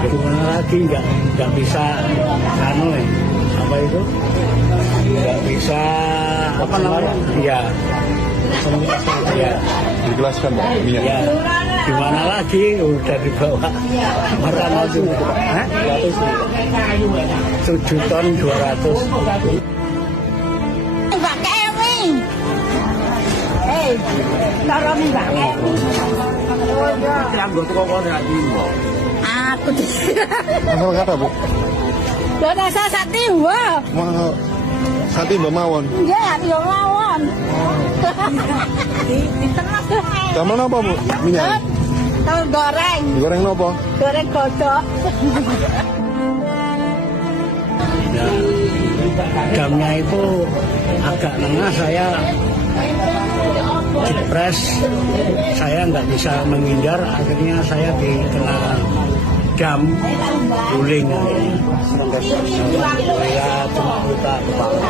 Gimana lagi nggak bisa apa itu nggak bisa apa namanya ya dijelaskan Pak minyak ya gimana lagi udah dibawa makanan itu 7 ton 200. Mbak Kewi, taruh nih Mbak Kewi. Anggo teko kok hati mbok. Aku asal kata Bu lho desa Satimbo. mau Satimbo mawon Iya, yo mawon. damel napa Bu minyak Tahu goreng. digoreng napa Goreng godok. Ya, jamnya itu agak lengah, saya dipres, saya nggak bisa menghindar, akhirnya saya dikena jam guling akhirnya. Ya cuma luka kepala.